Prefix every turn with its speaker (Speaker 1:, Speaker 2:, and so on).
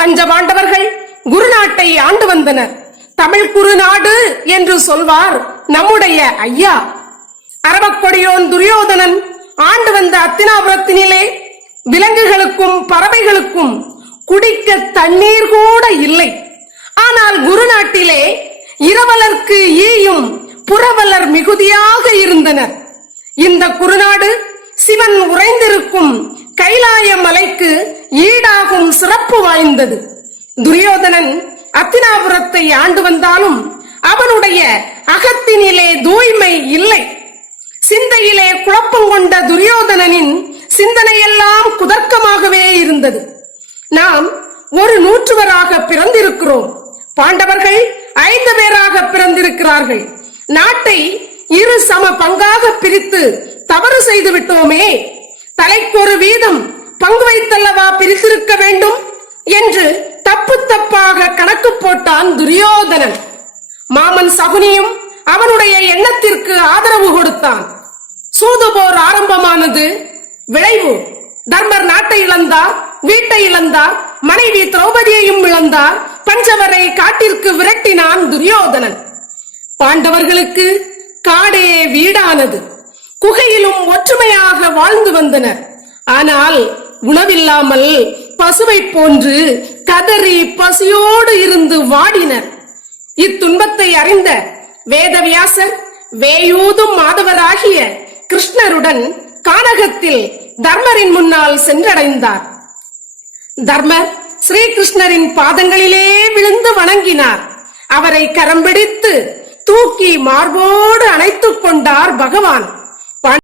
Speaker 1: பஞ்சபாண்டவர்கள் குருநாட்டை ஆண்டு வந்தனர். தமிழ் குருநாடு என்று சொல்வார் நம்முடைய ஐயா. அரவக்கொடியோன் துரியோதனன் ஆண்டு வந்த அத்தினாபுரத்தினிலே விலங்குகளுக்கும் பறவைகளுக்கும் குடிக்க தண்ணீர் கூட இல்லை. ஆனால் குருநாட்டிலே இரவலர்க்கு ஈயும் புறவலர் மிகுதியாக இருந்தனர். இந்த குருநாடு சிவன் உறைந்திருக்கும் கைலாய மலைக்கு ஈ வாய்ந்தது. துரியோதனன் அத்தினாபுரத்தை ஆண்டு வந்தாலும் அவனுடைய அகத்தினிலே தூய்மை இல்லை. சிந்தையிலே குழப்பம் கொண்ட துரியோதனனின் சிந்தனையெல்லாம் குதர்க்கமாகவே இருந்தது. நாம் ஒரு நூற்றுவராக பிறந்திருக்கிறோம். பாண்டவர்கள் ஐந்து பேராக பிறந்திருக்கிறார்கள். நாட்டை இரு சம பங்காக பிரித்து தவறு செய்து விட்டோமே. தலைக்கொரு வீதம் சகுனியும் அவனுடைய எண்ணத்திற்கு ஆதரவு கொடுத்தான். சூதுபோர் ஆரம்பமானது விளைவு. தர்மர் நாட்டை இழந்தார் வீட்டை இழந்தார் மனைவி திரௌபதியையும் இழந்தார் பஞ்சவரை காட்டிற்கு விரட்டினான் துரியோதனன். பாண்டவர்களுக்கு காடே வீடானது. குகையிலும் ஒற்றுமையாக வாழ்ந்து வந்தனர். ஆனால் உணவில்லாமல் பசுவை போன்று கதறி பசியோடு இருந்து வாடினர். இத்துன்பத்தை அறிந்த வேதவியாசர் வேயூதும் மாதவராகிய கிருஷ்ணருடன் கானகத்தில் தர்மரின் முன்னால் சென்றடைந்தார். தர்மர் ஸ்ரீகிருஷ்ணரின் பாதங்களிலே விழுந்து வணங்கினார். அவரை கரம் பிடித்து தூக்கி மார்போடு அணைத்துக் கொண்டார் பகவான்.